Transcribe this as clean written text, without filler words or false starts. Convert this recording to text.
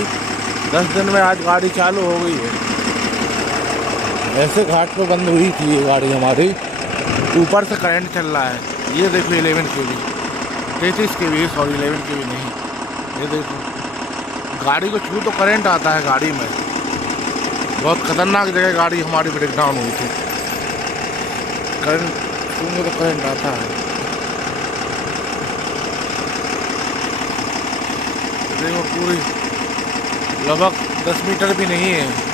थी। 10 दिन में आज गाड़ी चालू हो गई है। ऐसे घाट पे बंद हुई थी ये गाड़ी हमारी, ऊपर से करंट चल रहा है। ये देखो 11 kV, 33 kV, सॉरी 11 kV नहीं। ये देखो गाड़ी को छू तो करंट आता है गाड़ी में। बहुत खतरनाक जगह गाड़ी हमारी ब्रेक डाउन हुई थी। करंट छूने तो करंट आता है। देखो पूरी लगभग 10 मीटर भी नहीं है।